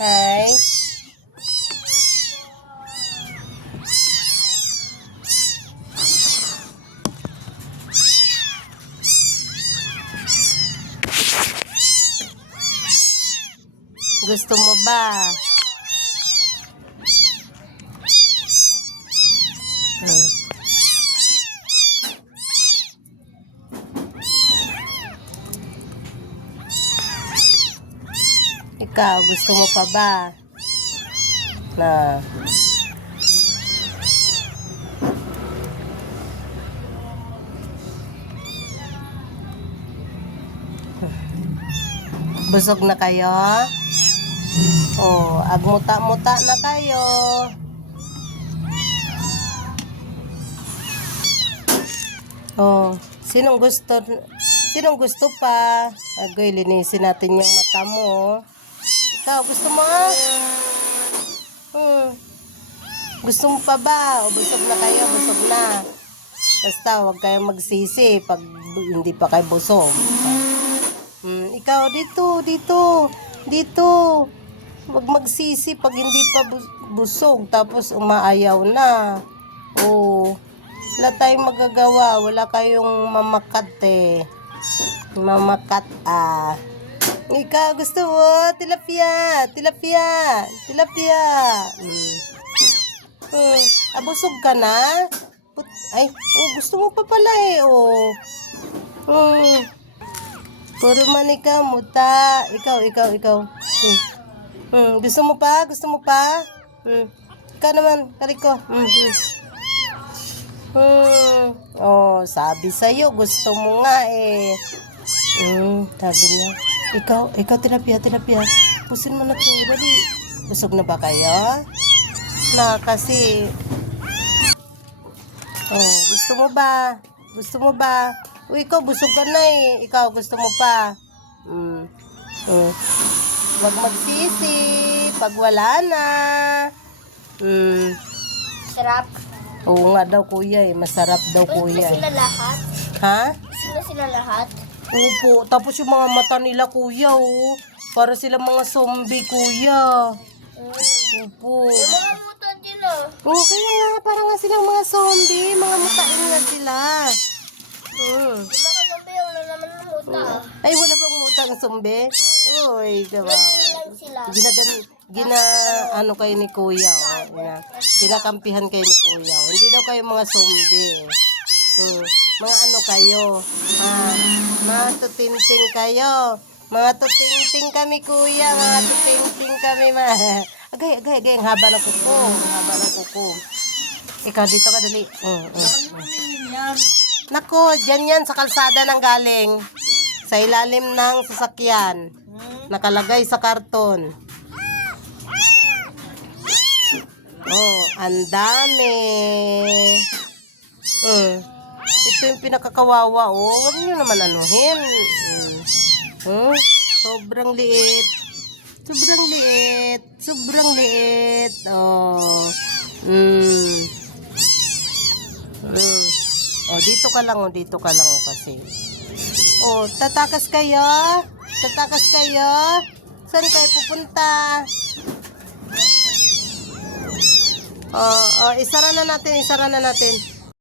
Hi. Gusto mo ba? Ikaw, gusto mo pa ba? Na. Busog na kayo? Oh, agmuta-muta na kayo. Oh, sinong gusto pa? Agoy, linisin natin yung mata mo. Ikaw, gusto mo? Gusto mo pa ba? O busog na kayo, busog na. Basta, huwag kayong magsisi pag hindi pa kayo busog. Ikaw, dito. Huwag magsisi pag hindi pa busog, tapos umaayaw na. Oh, wala tayong magagawa. Wala kayong mamakat eh. Mamakat Ikaw, gusto mo? Tilapia. Busog ka na? Gusto mo pa pala eh, oh. Puro man ikaw, muta. Ikaw. Gusto mo pa? Ikaw naman, kaliko. Oh, sabi sa'yo, gusto mo nga eh. Sabi niya. Ikaw, tilapia. Pusin mo na to, dali. Busog na ba kayo? Kasi... Oh, gusto mo ba? Ikaw, busog ka na eh. Ikaw, gusto mo pa? Huwag magsisi pag wala na. Sarap. Oo nga daw, kuya eh. Masarap daw, kuya. Sila lahat? Ha? Sila lahat? Opo. Tapos yung mga mata nila, kuya, oh. Para sila mga zombie, kuya. Opo. Yung mga mutan nila. Oo, kaya nga. Parang nga silang mga zombie. Mga mutain nga sila. Yung mga zombie, wala naman ng muta. Ay, wala bang mutang zombie? Uy, diba? Lang sila. Ano kayo ni kuya, oh. Kinakampihan kayo ni kuya. Hindi daw kayo mga zombie. Mga ano kayo? Mga tutinting kayo. Mga tutinting kami, kuya. Mga tutinting kami, Agay. Ang haba ng kuko. Ikaw, dito ka dali. Nako, dyan yan sa kalsada ng galing. Sa ilalim ng sasakyan. Nakalagay sa karton. Oh, ang dami. Ito yung pinakakawawa, oh. Huwag nyo naman anuhin. Sobrang liit. Oh. Oh, dito ka lang, kasi. Oh, tatakas kayo? Saan kayo pupunta? Isara na natin.